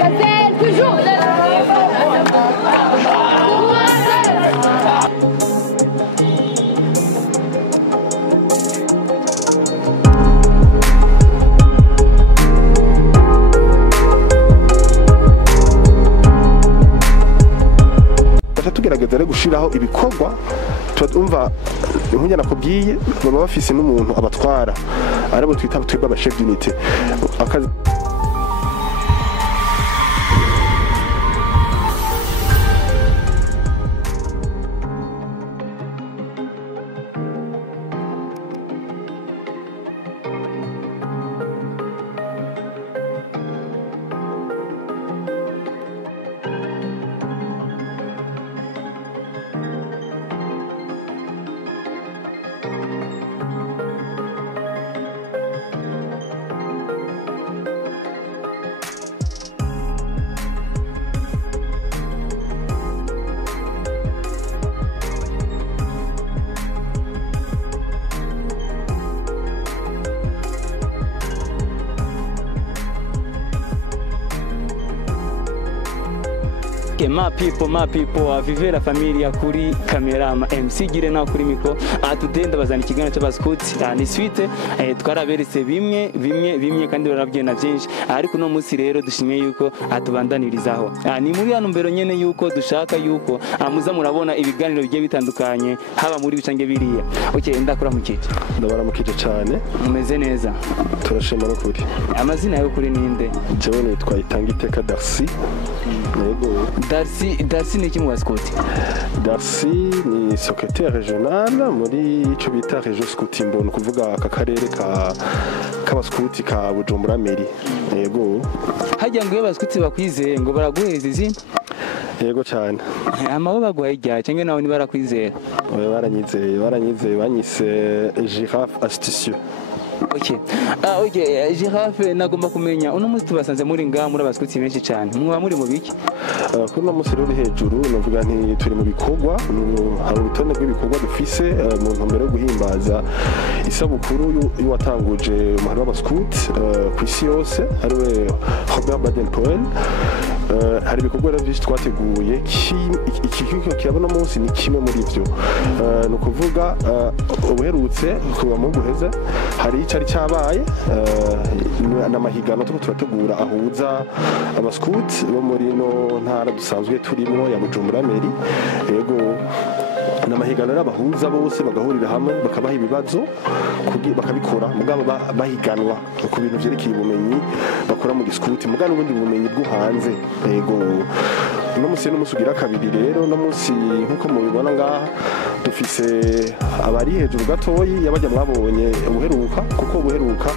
Gazelle, toujours. tugerageza rero gushiraho ibikorwa twumva nk'unya nakubwiye baba bafise n'umuntu abatwara arabo twita twebwe aba chef d'unité akazi Ma people, vive la familia kuri kamera ama MC gire na kuri miko atudenda bazana ikiganiro cy'abaskuti ni suite twaraberetse bimwe kandi barabwiye na byinshi ariko no munsi rero dushimye yuko atubandanirizaho ni muri hano mbero nyene yuko dushaka yuko muza murabona ibiganiro bigiye bitandukanye haba muri bicange biriya ndakora mu kice ndabaramukije cyane mumeze neza turashima no kuri amazina yawe kuri ninde jewe nitwa Itangiteka Darcy yego Darcy ni iki mu baskuti? Darcy ni secrétaire régional muri ico bita région scout Mbona kuvuga aka karere k'abaskuti ka Bujumbura Mairie yego hajya ngo abaskuti bakwizeye ngo baraguhereza izina yego cyane amabo bagwaye rya cyangwa nawe ni barakwizera baranyizeye banyise Girafe astucieux. Okay, Girafe nagomba kumenya uno munsi tubasanze muri ngaha muri abaskuti benshi cyane muba muri mu biki kuri no munsi ruri hejuru novuga nti turi mu bikorwa hari urutonde rw'ibikorwa dufise mu ntumbero yo guhimbaza isabukuru y'uwatanguje umuhari w'abaskuti ku isi yose ariwe Robert Baden-Powell. Hari ibikorwa rero byinshi twateguye iki kirabona munsi ni kimwe muri byo ni ukuvuga ubuherutse kuba mu guheza hari icari cyabaye n'amahigano turategura ahuza abaskuti bo muri no ntara dusanzwe turimo ya Bujumbura Mairie yego n'amahigano n'abahuza bose bagahurira hamwe bakabaha ibibazo bakabikora mugabo bahiganwa ku bintu byerekeye ubumenyi bakora mu giskuti mugabo n'ubundi bumenyi bwo hanze yego no munsi ugira kabiri rero no munsi nkuko mubibona ngaha dufise abari hejuru gatoyi yabajya mwabonye ubuheruka kuko ubuheruka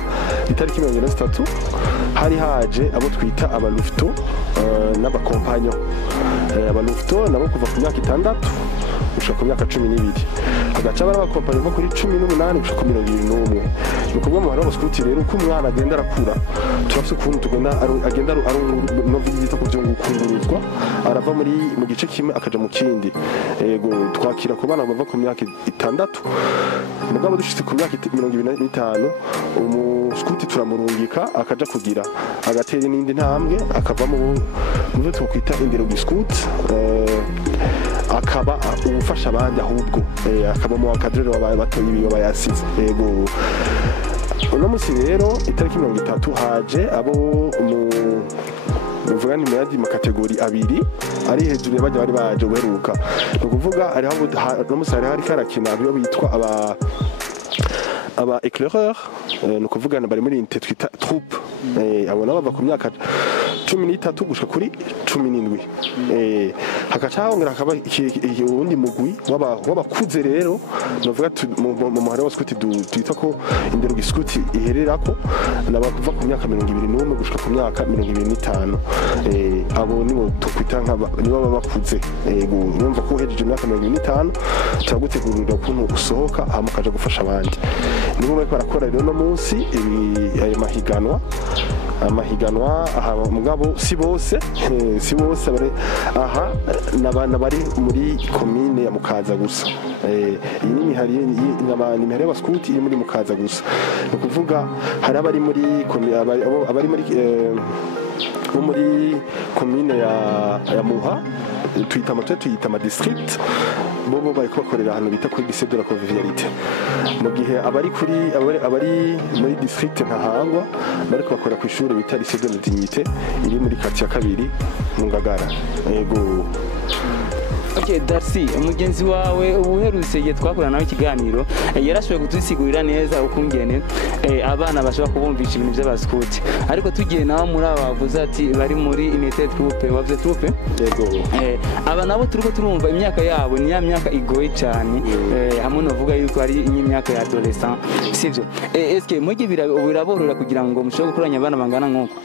itariki 23 hari haje abo twita abalufto n'abakompanyo abalufto nabo kuva ku myaka 6 gushaka ku myaka 12 agaca barabakompanyo nko kuri 18 gushaka ku 21 nukuvuga mu hano abaskuti rero uko umwana agenda arakura turafise ukuntu tugenda agenda no vidita ku byo gukunduruzwa arava mu gice kimwe akaja mu kindi yego twakira ku bana bava ku myaka 6 mugabo dushitse ku myaka 25 umuskuti turamurungika akaja kugira agatera n'indi ntambwe akava mu byo twokwita indero giskuti akaba ufasha abandi ahubwo akaba mu akadrero batoyi biba bayasize yego uno munsi rero itariki 30 haje abo uvuga ni muri kategori abiri ari hejuru y'abajya bari baje uheruka no kuvuga ari aho no munsi hari karakina biyo bitwa aba éclaireur no kuvuga bari muri inte twita troupe abona bava ku myaka 13 gushika kuri 17 hakacaongera akaba undi mugwi w'abakuze rero novuga mu muhari w'abaskuti twita ko indero giskuti ihererako nabakuva ku myaka 21 gushika ku myaka 25 abo nibo tukwita nibo babakuze numva ko hejeje imyaka 25 turagutegurira ukuntu usohoka hamukaje gufasha abandi nibo bariko barakora rero no munsi ayo amahiganwa aha mugabo si bose bari aha nabari muri commune ya Mukaza gusa iyi ni imihari y'abaskuti iri muri Mukaza gusa ni ukuvuga hari abari muri bo muri komine ya Muha tuyita ama district bo bari kubakorera ahantu bita kuri lycée de la convivialité mu gihe abari muri district Ntahangwa bari kubakorera ku ishuri bita lycée de la dignité iri muri quartier ya kabiri mu Ngagara yego. Okay, Darcy, umugenzi wawe uherutse igihe twakorana nawe ikiganiro yarashoboye kudusigurira neza ukungene abana bashobora kubumvisha ibintu by'abaskuti ariko tugiye nawe muri aba bavuze ati bari muri unité troupe wavuze troupe yego aba nabo turiko turumva imyaka yabo ni ya myaka igoye cyane hamwe novuga yuko ari imyaka ya adolescent sivyo est-ce mugiye biraborohera kugira ngo mushobore gukoranya abana bangana nk'uko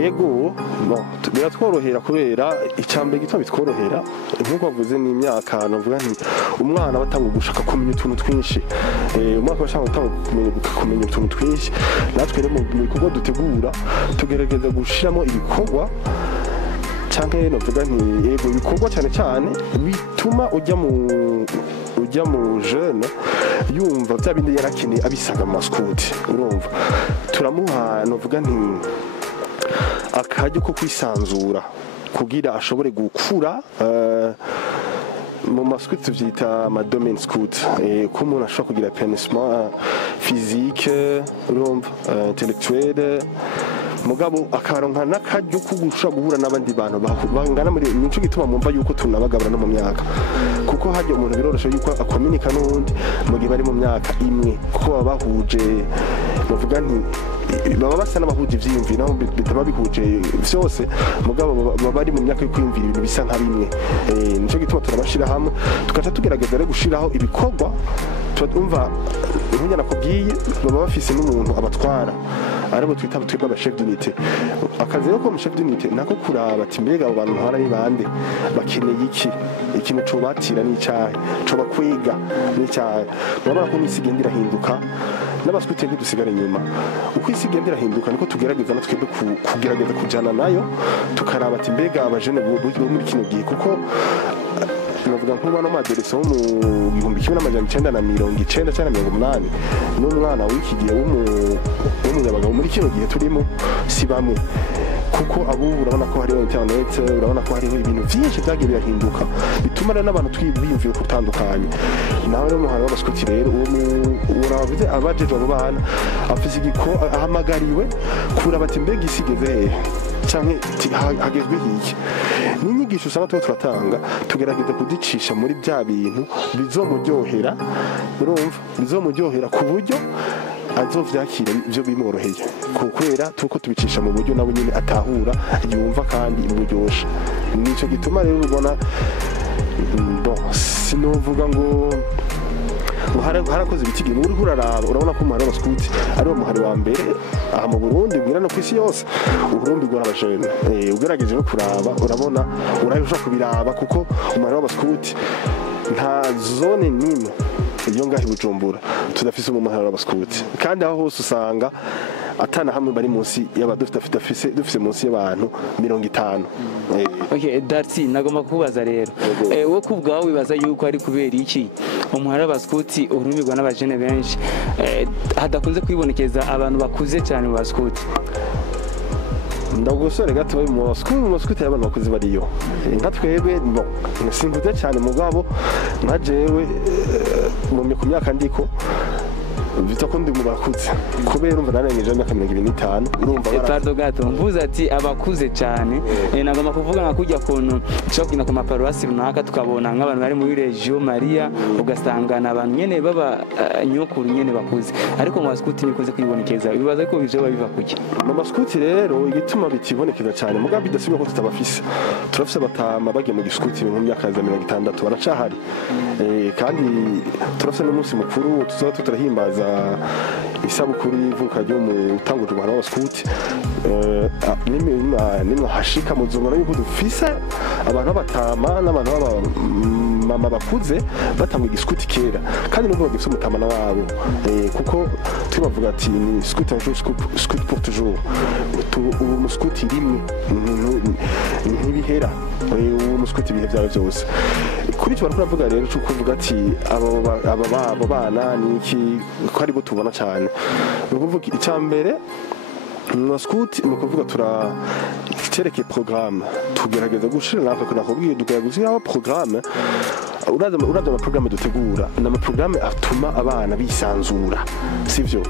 yego biratworohera kubera icambere gituma bitworohera nk'uko bavuze ni imyaka navuga nti umwana batanga gushaka kumenya utuntu twinshi umwaka bashaka kumenya utuntu twinshi natwe rero mu bikorwa dutegura tugerageza gushiramo ibikorwa canke navuga nti yego ibikorwa cyane cyane bituma ujya mu jeune yumva bya bindi yarakeneye abisaga mu maskuti urumva turamuha navuga nti akajya ko kwisanzura kugira ashobore gukura mu maskuti tuvyita ama domaine scout ko umuntu ashobora kugira épanouissement physique urumva intellectuel mugabo akaronka n'akaryo ko gushobora guhura n'abandi bantu bangana muri nico gituma mumva yuko tunabagabana no mu myaka kuko hajya umuntu biroroshe yuko akomunika n'undi mu gihe bari mu myaka imwe kuko baba bahuje bavuga nti baba basa n'abahuje ivyiyumviro naho bitaba bihuje vyose mugabo baba bari mu myaka yo kwiyumvira ibintu bisa nka bimwe nico gituma turabashira hamwe tukaca tugerageza rero gushiraho ibikorwa twumva nk'unya nakubwiye baba bafise n'umuntu abatwara arabo twita twebwe aba chef d'unité akazi rero ko mu chef d'unité nako kuraba ati mbega abo bantu ntara ni bande bakeneye ikintu cyo batira n'icyahe cyo bakwega n'icyahe urabona ko isi igenda irahinduka n'abaskuti ntidusigare inyuma uko isi igenda irahinduka niko tugerageza na twebwe kugerageza kujana nayo tukaraba ati mbega abajene bo muri kino gihe kuko navuga nk'ubu no maderesa wo mu 1990 cyangwa 80 n'umwana w'ikigiye w'umunyabagabo muri kino gihe turimo si bamwe kuko abo urabona ko hariho internet urabona ko hariho ibintu byinshi byagiye birahinduka bituma n'abantu twibiyumvira kutandukanye naho rero umuhano w'abaskuti rero uwo navuze abajeje abo bana afise igiko ahamagariwe kuraba ati mbega isigeze hehe canke hagezwe hiki n'inyigisho usanga turatanga tugerageza kudicisha muri bya bintu bizomuryohera urumva bizomuryohera ku buryo azovyakira ivyo bimoroheye kubera tuko tubicisha mu buryo nabo nyine atahura yumva kandi imuryosha nico gituma rero ubona sinovuga ngo harakoze ibitigi uri kuraraba urabona ko umuhari w'abaskuti ari wo muhari wa mbere aha mu Burundi bwira no kwisi yose Uburundi bwora abajene ugerageje no kuraba urabona urabisha kubiraba kuko umuhari w'abaskuti nta zone nimwe iyo ngahi Bujumbura tudafise umuhari w'abaskuti kandi aho hose usanga atana hamwe bari munsi dufise munsi y'abantu 50. Okay, Darcy nagomba kubaza rero wo kubwawe wibaza yuko ari kubera iki umuhari w'abaskuti urumirwa n'abajene benshi hadakunze kwibonekeza abantu bakuze cyane mu baskuti ndagusore gato mu baskuti y'abantu bakuze bariyo nka twebwe simvuze cyane mugabo nka jewe mu myaka ndiko vita ko ndi mu bakuze kubera urumva narengeje imyaka 25 urumva pardon gato mvuze ati abakuze cyane nagomba kuvuga nka kujya kuntu cyo ku maparuwasi runaka tukabona nk'abantu bari muri Regio Maria ugasangana abantu nyene baba nyokuru nyene bakuze ariko mu baskuti bikoze kwibonekeza bibaza ko bije biva kuki mu baskuti rero igituma bitibonekeza cyane mugabo bidasubira ko tutabafise turafise batama bagiye mu giskuti mu myaka ya 60 baracahari kandi turafise n'umunsi mukuru tuzoba tutarahimbaza isabukuru y'ivuka ryo mu utanguje umuhari w'abaskuti nimwe hashika mu zungano yuko dufise abantu b'abatama n'abantu b'abamama bakuze batanga igiskuti kera kandi nubwo bagifise umutamana wabo kuko tubavuga ati ni scout un jour scout pour toujours ubu muskuti rimwe ntibihera ubu muskuti ibihe byawe byose kuri icyo bariko baravuga rero cyo kuvuga ati abo bana ni iki ko aribo tubona cyane ni ukuvuga icya mbere mu scout mu kuvuga turacereke programme tugerageza gushira natwe nakubwiye tugerageza programme uraza amaprograme dutegura n'amaprograme atuma abana bisanzura sivyo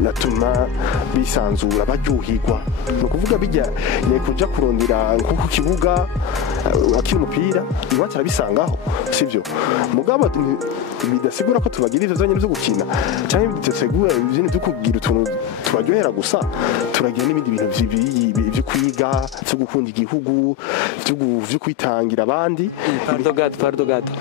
natuma bisanzura baryohirwa no kuvuga bijya kuja kurondera nko ku kibuga akiri umupira iwacu arabisangaho sivyo mugabo bidasigura ko tubagira ivyo zanye byo gukina cyangwa bidategura ibintu byo kugira utuntu tubaryohera gusa turagira n'ibindi bintu byo kwiga byo gukunda igihugu byo kwitangira abandi pardon gato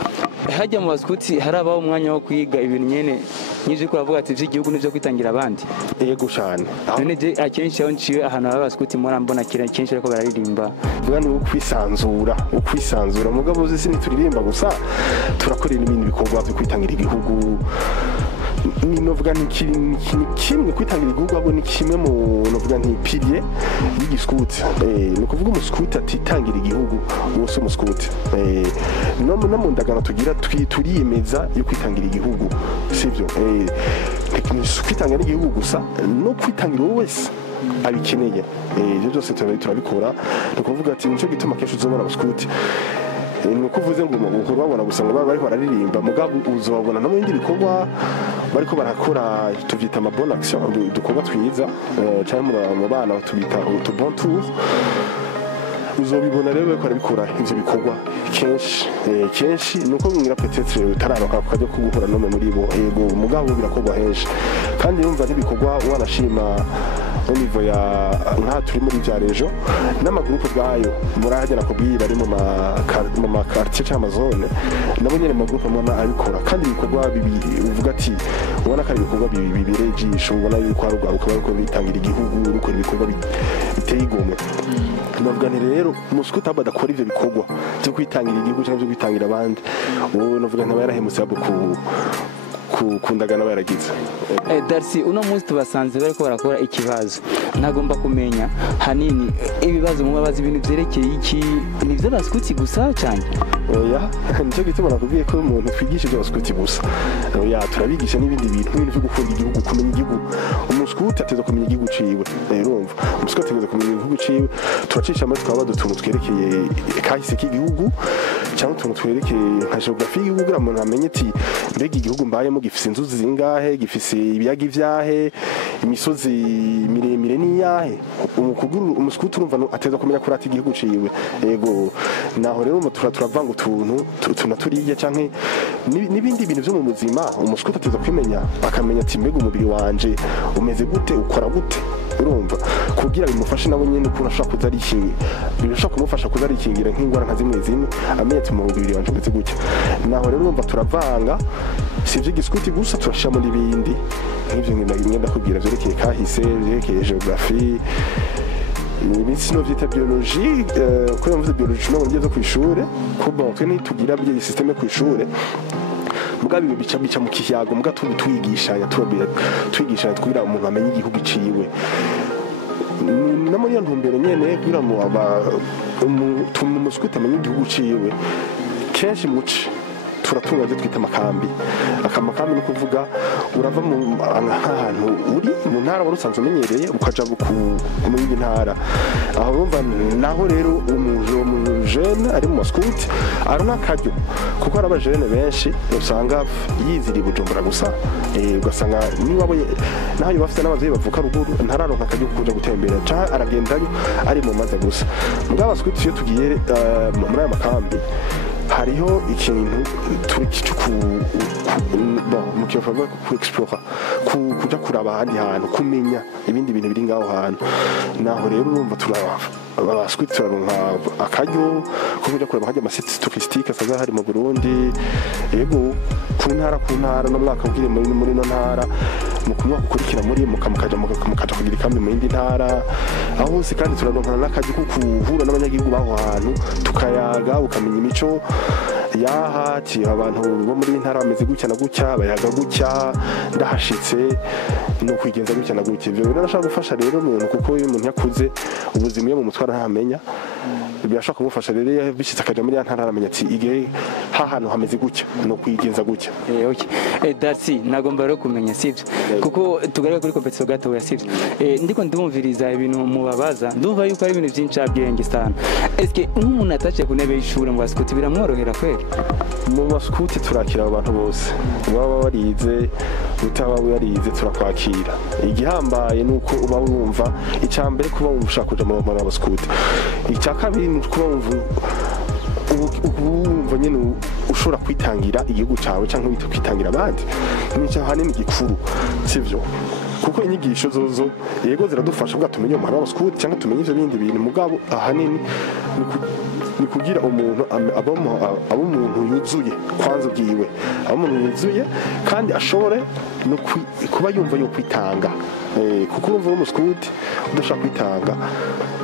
hajya mu baskuti hari abaho umwanya wo kwiga ibintu nyene nyije ko bavuga ati ivy'igihugu nivyo kwitangira abandi yego cyane none je akenshi aho nciwe ahantu abaskuti mora mbona kenshi ariko bararirimba vuga ni ukwisanzura mugabo uzi sinituririmba gusa turakorera n'ibindi bikorwa byo kwitangira igihugu novuga ni kimwe kwitangira igihugu ahubwo ni kimwe mu novuga nti pilier y'igiskuti ni ukuvuga umuskuti atitangira igihugu wose umuskuti no mu ndagano tugira turiyemeza yo kwitangira igihugu sivyo kwitangira igihugu gusa no kwitangira wowe wese abikeneye ibyo byose turabikora ni ukuvuga ati nicyo gituma kenshi uzobona abaskuti nuko uvuze ngo uhora babona gusa ngo bariko bararirimba mugabo uzobabona no mu bindi bikorwa bariko barakora tuvyita ama bonne action dukorwa twiza cyangwa mu bana tubita utu bon tour uzobibona rero bariko barabikora ivyo bikorwa kenshi nuko ngira peut-être utararoka kujya kuguhura no muri bo yego mugabo birakorwa henshi kandi yumva n'ibikorwa wanashima au niveau ya nka turi muri bya rejo n'amagrupe bwayo murahagera kubwira ari mu ma quartier cyangwa zone nabo nyene amagrupe mwana abikora kandi ibikorwa uvuga ati ubona ko ari ibikorwa bibire ijisho ubona yuko ari ugaruka bariko bitangira igihugu uko ibikorwa biteye igomwe navuga ni rero umuskuti abadakora ivyo bikorwa byo kwitangira igihugu cyangwa byo kwitangira abandi uwo navuga ntaba yarahemutse abo kundagana baragize Darcy uno munsi tubasanze bariko barakora ikibazo ntagomba kumenya hanini ibibazo mu babazi ibintu byerekeye iki ni byo baskuti gusa cyane oya nicyo gituma nakubwiye ko umuntu twigisha ibyo baskuti gusa oya turabigisha n'ibindi bintu byo gukunda igihugu kumenya igihugu umuskuti ateza kumenya igihugu ciwe urumva umuskuti ateza kumenya igihugu ciwe turacisha amatwi twaba dutuntu twerekeye kahise k'igihugu cyangwa utuntu twerekeye nka geography y'igihugu kugira umuntu amenye ati mbega igihugu mbayemo gifise inzuzi zingahe gifise ibiyaga ivyahe imisozi miremire niyahe umuskuti urumva ateza kumenya kurata igihugu ciwe yego naho rero turavanga utuntu tunaturiye canke n'ibindi bintu byo mu buzima umuskuti ateza kwimenya akamenya ati mbega umubiri wanje umeze gute ukora gute urumva kugira bimufashe nabo nyene ukuntu ashaka kuzarikingira birashaka kumufasha kuzarikingira nk'ingwara nka zimwe amenye ati mu mubiri wanje umeze gutya naho rero urumva turavanga sivyo giskuti gusa turashamo n'ibindi nk'ivyo ngenda ndakubwira vyerekeye kahise vyerekeye geography ibintu no vyita biologie ko yavuze biologie no ngeze ku ishure ko bon twe nitugira bye systeme ku ishure mugabe bica mu kiyago muga twigishanya twigishanya umuntu amenye igihugu iciwe no muri iyo ntumbero nyene kugira mu umuskuti amenye igihugu ciwe kenshi muci turatunga byo twita amakambi ni kuvuga urava mu ahantu uri mu ntara wari usanzwe umenyereye ukaja mu yindi ntara aho urumva naho rero umujene ari mu maskuti arona akaryo kuko ari abajene benshi usanga yiziriye Bujumbura gusa ugasanga niba naho bafite n'abavyeyi bavuka ruguru ntararonka akaryo kuja gutembera cyangwa aragendayo ari mu maze gusa mbwa abaskuti iyo tugiye muri aya makambi hariho ikintu mu kiyofavuga ku explora kuja kuraba ahandi hantu kumenya ibindi bintu biri ngaho hantu naho rero urumva abaskuti turaronka akaryo ko kuja kuraba hajya amasite touristique asaza hari mu Burundi yego ku ntara no mwaka ugire muri no ntara mu kumwaka ukurikira muri mukaja kugira ikambi mu yindi ntara aho hose kandi turaronka n'akaryo ko kuhura n'abanyagihugu baho hantu tukayaga ukamenya imico yaha ati abantu bo muri ntara bameze gutya na gutya bayaga gutya ndahashitse no kwigenza gutya na gutya. Ibyo birashaka gufasha rero umuntu kuko iyo umuntu yakuze ubuzima iyo mu mutwara ntamenya birashaka kumufasha rero bishitse akaja muri ntara aramenya ati igihe hahantu hameze gutya no kwigenza gutya. Okay. Darcy nagomba rero kumenya sivyo kuko tugaruka kuri competition gato ya sivyo. Ndiko ndumviriza ibintu mubabaza ndumva yuko ari ibintu byinshi byenge sana. Eske nk'umuntu ataciye ku ntebe y'ishuri mu baskuti biramworohera kweli? Mu baskuti turakira abantu bose baba warize utaba warize turakwakira. Igihambaye nuko uba wumva icambere kuba ushaka kuja mu baskuti. Icya kabiri ni kuba wumva nyene ushobora kwitangira igihugu cyawe cyangwa wita kwitangira abandi. Nicyo hanini gikuru sivyo kuko inyigisho zozo yego ziradufasha bwa tumenye mu baskuti cyangwa tumenye ivyo bindi bintu mugabo ahanini ni kugira umuntu abo umuntu yuzuye kwanza bwiwe abo umuntu yuzuye kandi ashobore no kuba yumva yo kwitanga kuko urumva umuskuti udashaka kwitanga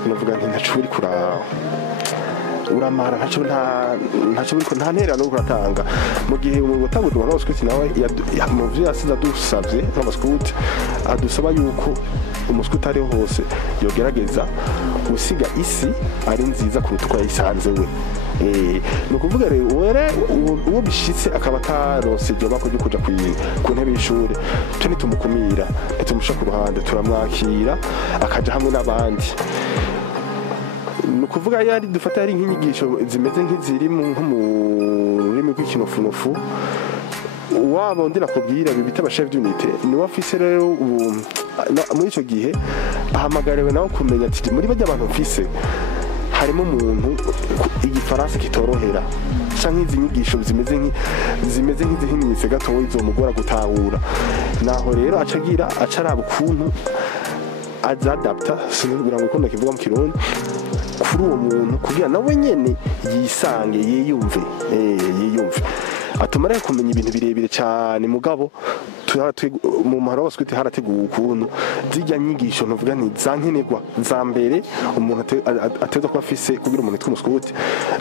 navuga nti ntacuri kura uramara ntacyo buriko nta ntererano yo kuratanga mu gihe umuntu utanguje mu baskuti nawe mu vyo yasize dusavye nk'abaskuti adusaba yuko umuskuti ari hose yogerageza gusiga isi ari nziza kuruta uko yayisanze we. Ni ukuvuga rero uwo bishitse akaba atarose iryo bako ryo kuja ku ntebe y'ishuri twe nitumukumira ntitumusha ku ruhande turamwakira akaja hamwe n'abandi. Ni ukuvuga yari dufata yari nk'inyigisho zimeze nk'iziri mu rurimi rw'ikinofunofu waba undi nakubwira bita abashef d'unité ni wafise rero muri icyo gihe ahamagariwe nawe kumenya ati muri bajya abantu mfise harimo umuntu igifaransa kitorohera canke izi nyigisho zimeze nk'izihinyitse gatoya izomugora gutahura. Naho rero acagira acaraba ukuntu azadapta sinubwira ngo ukunda kivuga mu Kirundi kuri uwo muntu kugira nawe nyene yisange yiyumve atumara kumenya ibintu birebire cyane mugabo mu mahoro baskuti harateguwe ukuntu zijya nyigisho ntuvuga nti zankenerwa za mbere umuntu ateza kuba afise kugira umuntu tw'umuskuti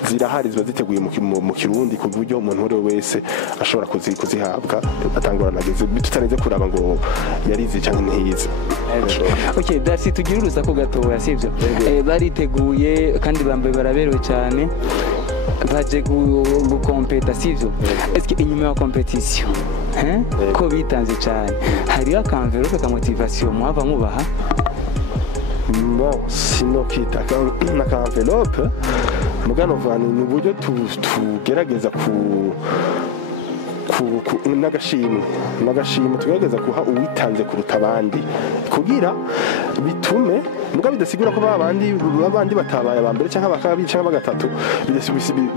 zirahari ziba ziteguye mu Kirundi ku buryo umuntu wese ashobora kuzihabwa atangorana nageze tutaneze kuraba ngo yarize cyangwa ntiyize. Okay, Darcy tugira urusaku gatoya sivyo bariteguye kandi bambaye baraberewe cyane baje gukompeta sivyo. Eske inyuma ya competition ko bitanze cyane hariyo akamverope ka motivation mwava mubaha? Bon sino kita na kamverope mugano vani ni buryo tugerageza n'agashimwe tugerageza kuha uwitanze kuruta abandi kugira bitume muga bidasigura ko babandi batabaye abambere cyangwa bakabiri cyangwa bagatatu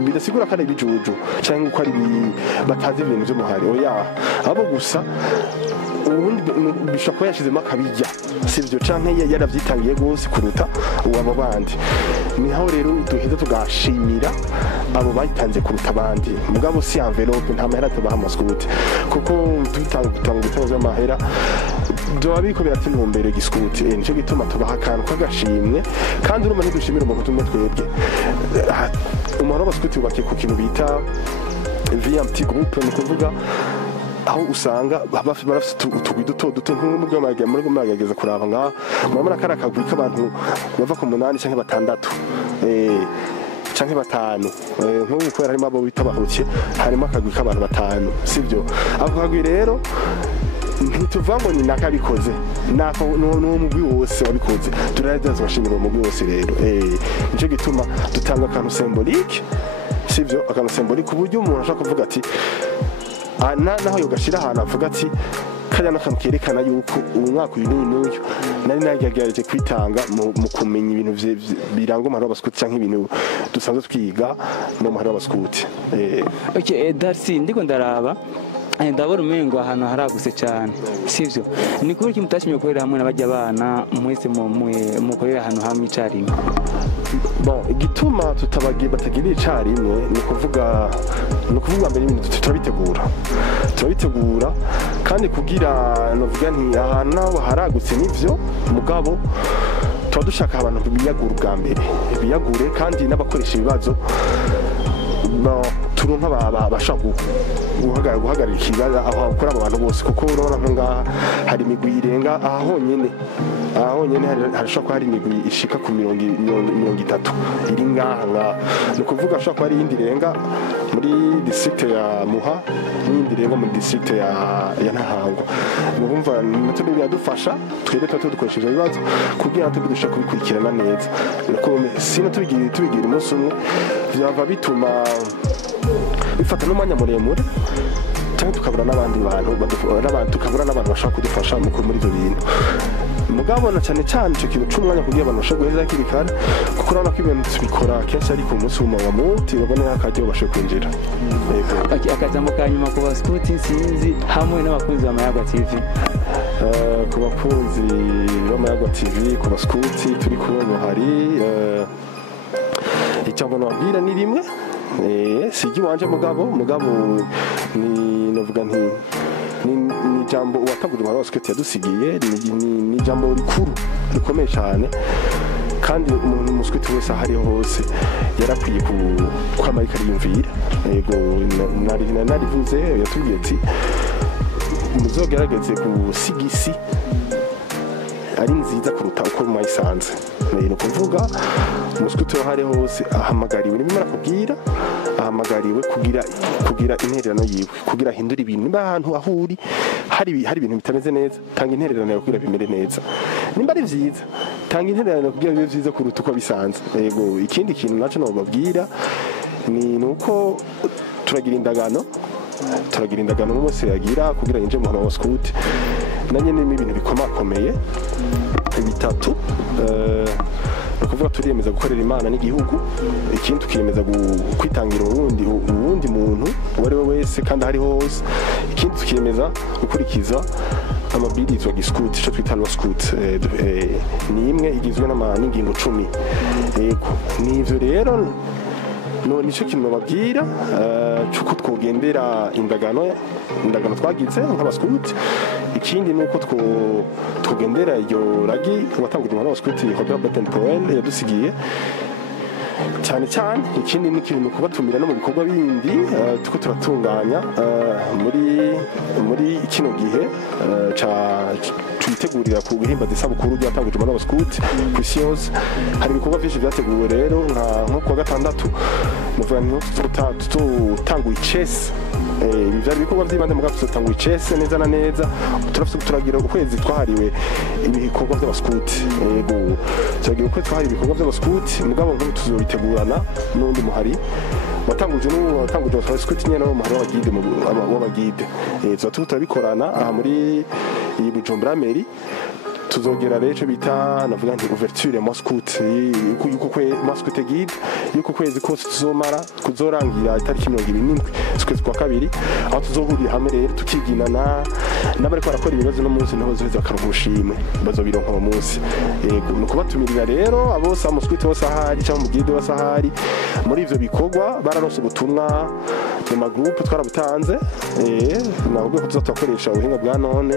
bidasigura ko ari bijuju cyangwa ko ari batazi ibintu byo muhari oya abo gusa ubundi bishaka yashizemo akabijya sivyo canke yaravyitangiye gose kuruta abo bandi. Niho rero duhita tugashimira abo bayitanze kuruta abandi mugabo si envelope nta mahera tubaha amaskuti kuko dutanga gutoza amahera doba bikobera ati ntumbere giskuti nico gituma tubaha akantu kagashimwe kandi urumva ntidushimira umuntu tumwe twebwe umahoro w'abaskuti ubake ku kintu bita VMT group ni kuvuga aho usanga barafite utugwi duto nk'umugabo magageza kuraba ngaha murabona kara kagwi k'abantu bava ku 8 canke 6 canke 5 nk'ubu kubera harimo abo bita bahuke harimo akagwi k'abantu 5 sivyo ako kagwi rero ntituvuga ngo ni nakabikoze nako n'umugwi wose wabikoze turaheza bashimira umugwi wose rero nico gituma dutanga akantu symbolique sivyo akantu symbolique uburyo umuntu ashaka kuvuga ati naho yogashira ahantu avuga ati kajya n'akantu kerekana yuko ubu mwaka uyu n'uyu nari nagerageje kwitanga mu kumenya ibintu biranga umahoro w'abaskuti cyangwa ibintu dusanzwe twiga mu mahoro w'abaskuti. Okay, Darcy ndiko ndaraba ndabona umengo ahantu haraguse cyane sivyo ni kuri ki mutashimye gukorera hamwe n'abajya abana mwese mukorera ahantu hamwe icarimwe? Bon igituma tutabagiye batagiriye icarimwe ni kuvuga mbere ibintu turabitegura kandi kugira novuga nti ahantu naho haragutse nivyo mugabo tuba dushaka abantu biyagura ubwa mbere biyagure kandi n'abakoresha ibibazo turonka bashaka guhagarika ikibazo aho hakora abantu bose kuko urabona nko ngaha hari imigwi irenga aha honyine harashobora kuba hari imigwi ishika ku 30 iri ngaha ni ukuvuga ashobora kuba hari iyindi irenga muri district ya Muha n'iyindi irenga muri district ya Ntahango ni ukumva natwe biradufasha twebwe tuba dukoresheje ibibazo kugira ngo dushobore kubikurikirana neza sino tubigira umunsi umwe byava bituma bifata n'umwanya muremure cyangwa tukabura n'abandi bantu tukabura n'abantu bashaka kudufasha muri ibyo bintu mugabo na cyane icyo kintu cy'umwanya kugira abantu bashobora guheza hakiri kare kuko urabona ko ibintu tubikora kenshi ariko umunsi w'umuwa muti babone akajya babashe kwinjira akajambo ka nyuma ku baskuti sinzi hamwe n'abakunzi ba Mayagwa TV ku bakunzi ba Mayagwa TV ku baskuti turi kubona hari icyo nababwira ni rimwe sigi wanje mugabo ni navuga nti ni jambo uwatanguje umwana wose yadusigiye ni jambo rikuru rikomeye cyane kandi umuntu muswiti wese ahari hose yarakwiye kwamarika ariyumvira yego narivuze yatubwiye ati muzogerageze gusigisi ari nziza kuruta uko mwayisanze ni ukuvuga umuskuti ahari hose ahamagariwe nimara kubwira ahamagariwe kugira intererano yiwe kugira hindura ibintu nimba ahantu ahuri hari ibintu bitameze neza tanga intererano yawe kugira bimere neza nimba ari vyiza tanga intererano kugira bibe vyiza kuruta uko bisanze yego ikindi kintu naco no babwira ni nuko turagira indagano umunsi yagira kugira yinje mu wa scout nanye ni ibintu bikomakomeye bitatu ukuvuga turiyemeza gukorera Imana n'igihugu ikindi tukiyemeza kwitangira uwundi muntu uwo ari we wese kandi ahari hose ikindi tukiyemeza gukurikiza amabwiriza giscout cyo twita scout ni imwe igizwe n'ingingo 10 yego nivyo rero nicyo kintu babwira cyuko twogendera indagano twagize nk'abaskuti ikindi nuko twogendera iyo ragi watanguje umwana w'abaskuti Robert Baden-Powell yadusigiye cyane ikindi ni ikintu kubatumira no mu bikorwa bindi tuko turatunganya muri kino gihe twitegurira ku guhimbaza isabukuru ryatanguje umwana w'abaskuti ku isi yose hari ibikorwa byinshi byateguwe rero nko kuwa gatandatu muvuga tutangura icese ibi byari ibikorwa by'ibanze mugabo tutangura icese neza na neza turagira ukwezi twahariwe ibikorwa by'abaskuti yego turagira ukwezi twahariwe ibikorwa by'abaskuti mugabo nk'ubu tuzobitegurana n'undi muhari watanguje abaskuti nyene n'umuhari w'abagide tuba turabikorana aha muri iyi Bujumbura Meri tuzogera rero bita navuga nti ouverture Moscout Moscout guide yuko kwezi kose tuzomara kuzorangira itariki 27 z'ukwezi kwa kabiri aho tuzohurira hamwe rero tukiginana n'abariko barakora ibibazo no munsi naho zoheza akaruhushime bazobironka mu munsi yego nukubatumira rero abose Moscout bose ahari cyangwa mu guide bose ahari muri ivyo bikorwa bararonse ubutumwa mu groupe twarabutanze nabwo ko tuzakoresha ubuhinga bwa none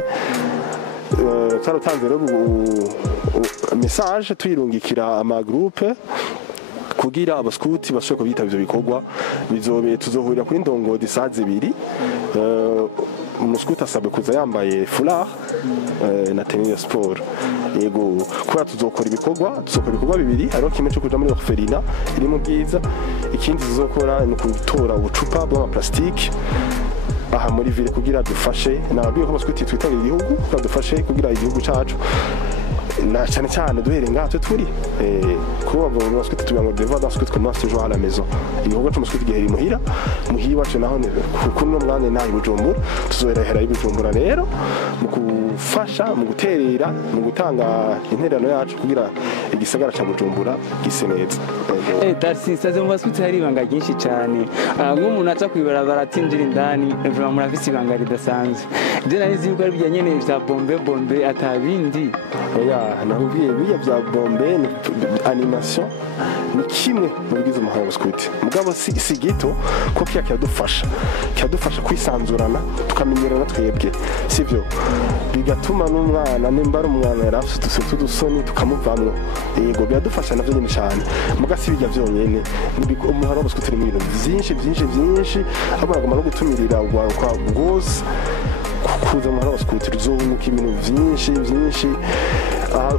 taratanze rero message tuyirungikira ama groupe kugira abaskuti bashobora kubita ivyo bikorwa tuzohurira kuri ndongodi saa 2 umuskuti asabwe kuza yambaye foulard na tenue ya sport yego kuba tuzokora ibikorwa bibiri hariho kimwe cyo kuja muri orphelinat iri mu bwiza ikindi tuzokora ni gutora ubucupa bw'amaplastike aha muri ville kugira dufashe nababwiye ko baskuti twitabira igihugu badufashe kugira igihugu cacu na cyane duhere ngaho turi kuba baskuti tubango devoir baskuti commence toujours à la maison igihugu cyo baskuti giheri muhira wacu naho kuko no mwana nahi Bujumbura tuzoherahera y'Ibujumbura rero mu gufasha mu guterera mu gutanga intererano yacu kugira igisagara ca Bujumbura gise neza Darcy saze mu baskuti hari ibanga ryinshi cyane nk'umuntu aca kwibarabara atinjira indani vraiment murafise ibanga ridasanzwe je nari nzi ko ari byanyene bya bombe atabindi oya nakubwiye biya bya bombe ni animation ni kimwe mu bigize umuhanga wa scout mugabo si gito ko kiradufasha kwisanzurana tukamenyerana twebwe sivyo bigatuma n'umwana nimba ari umwana yarafite tudusoni tukamuvamwo yego biradufasha navyo nyine cyane mugasi bijya vyonyene umuhanga wa scout ni ibintu byinshi abagomba no gutumirira urwaruka rwose kuza umuhanga wa scout ruzunguka ibintu byinshi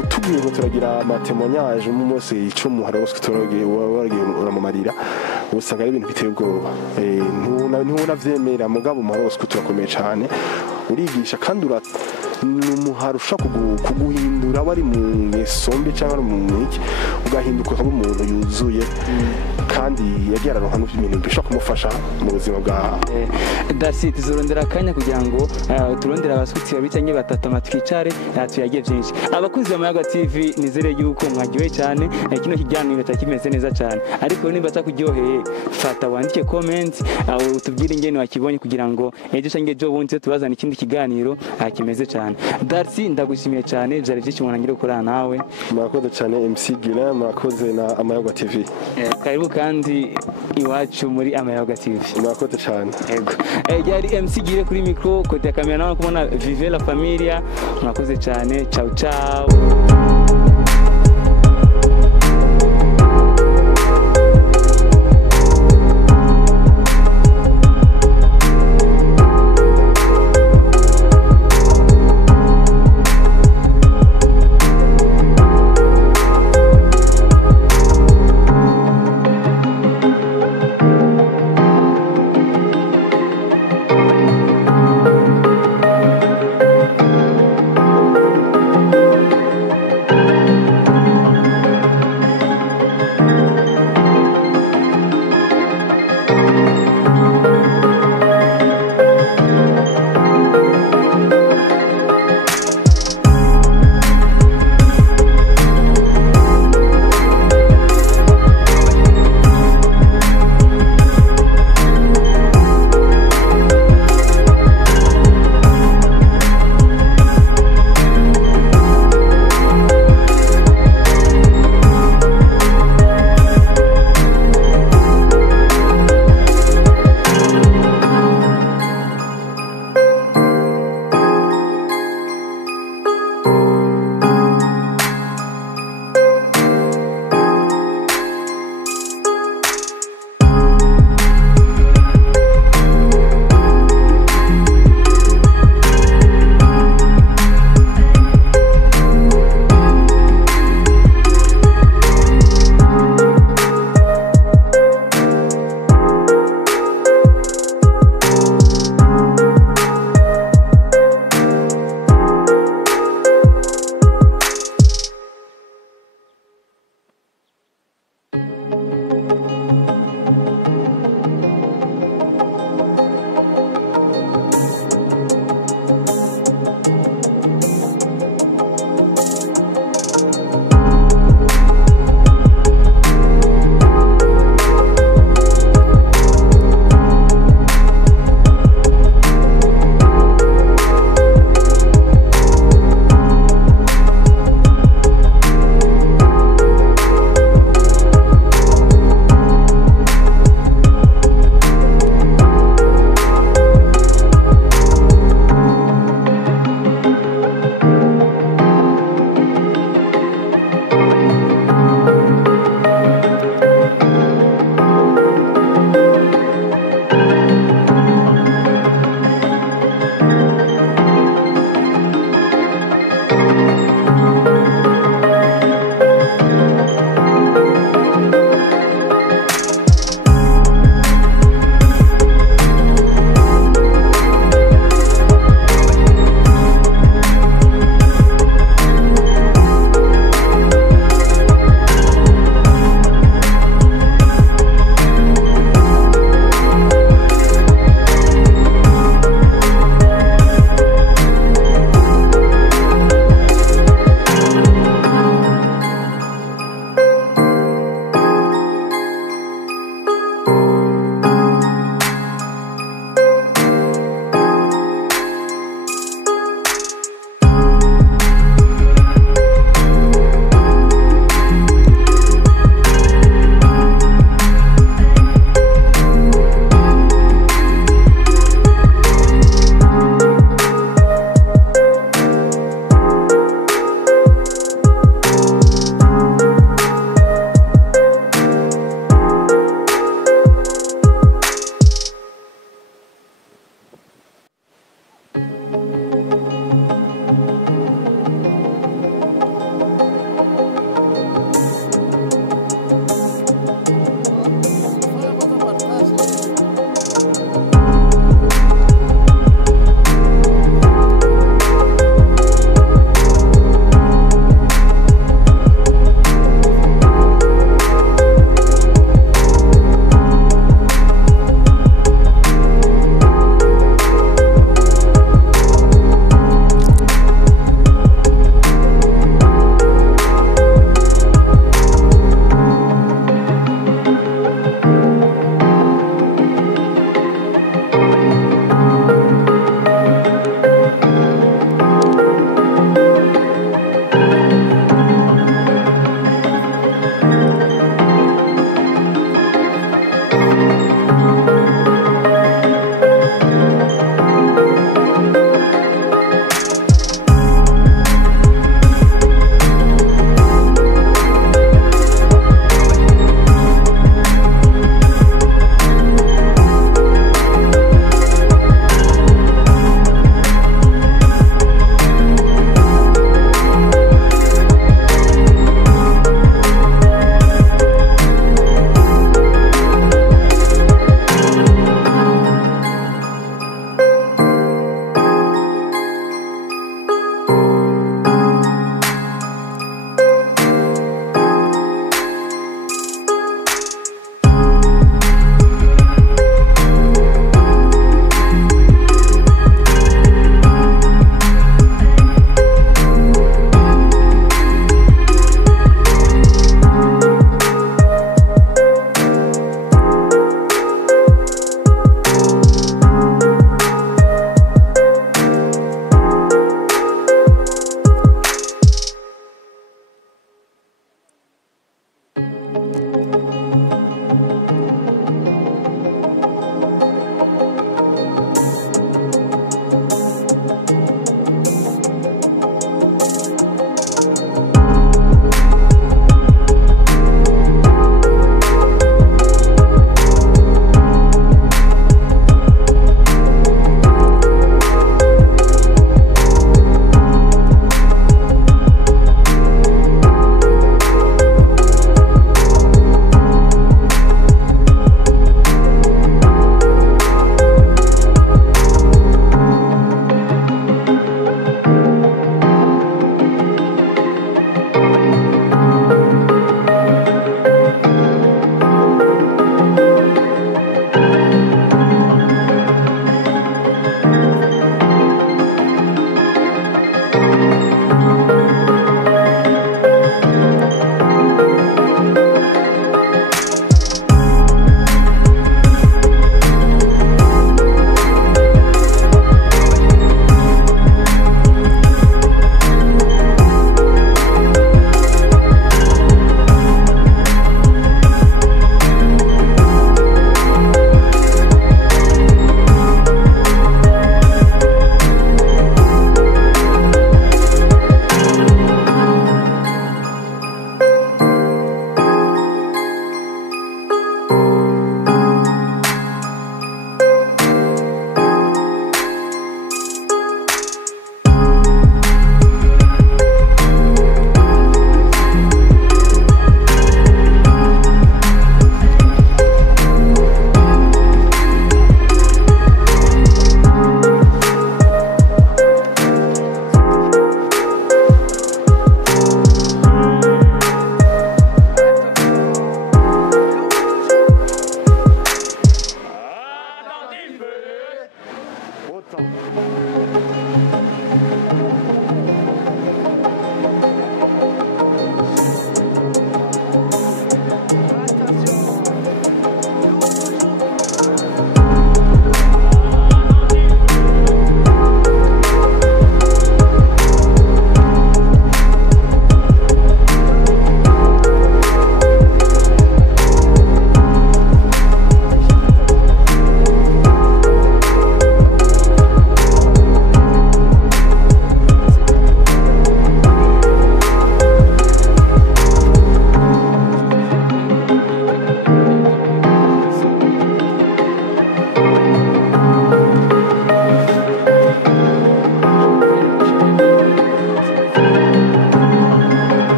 utubwiye ngo turagira amatemonyage mu munsi icumu hari bose turagiye uramumarira usanga ari ibintu biteye ubwoba ntunavyemera mugabo umuhanga wa scout turakomeye cyane urigisha kandi umuhara ushaka kuguhindura wari mu isombe cyangwa mu mwiki ugahinduka ukaba umuntu yuzuye kandi yagiye araronka n'ibintu bishobora kumufasha mu buzima bwawe. Darcy tuzorondera akanya kugira ngo turondera abasutsi babiri cyangwa batatu twicare tuyagiye byinshi. Abakunzi ba Mayaga TV nizere yuko mwagiwe cyane kino kiganiro cyakimeze neza cyane ariko niba cyakujyoheye fata wandike comment utubwire ingene wakibonye kugira ngo ejo cyangwa ejo bundi tubazana ikindi kiganiro kimeze cyane. Darcy ndagushimiye cyane byari byinshi mwanangire gukorana nawe. Murakoze cyane MC Guillain, murakoze na Amayaga TV. Karibu kandi iwacu muri Amayaga TV. Murakoze cyane. Yego. Yari MC Guillain kuri micro kote ya kamera nawe kubona Vive la Familia. Murakoze cyane. Ciao ciao.